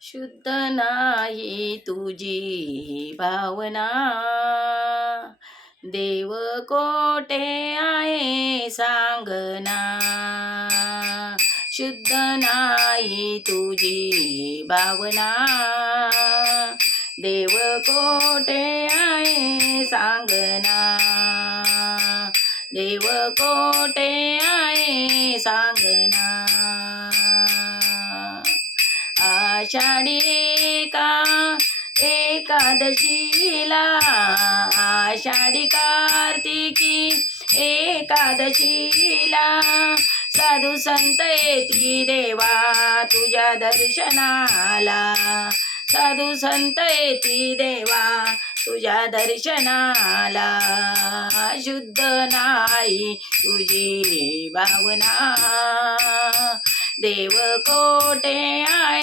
शुद्ध नाही तुझी भावना. देव कोठे आहे सांगना शुद्ध नाही तुझी भावना. देव कोठे आहे सांगना देव कोठे आहे सांगना आषाढी का? एकादशीला आषाढी कार्तिकी एकादशीला साधू संत येती देवा तुझ्या दर्शनाला. साधू संत येती देवा तुझ्या दर्शनाला. शुद्ध नाही तुझी भावना. देव कोटे आहे?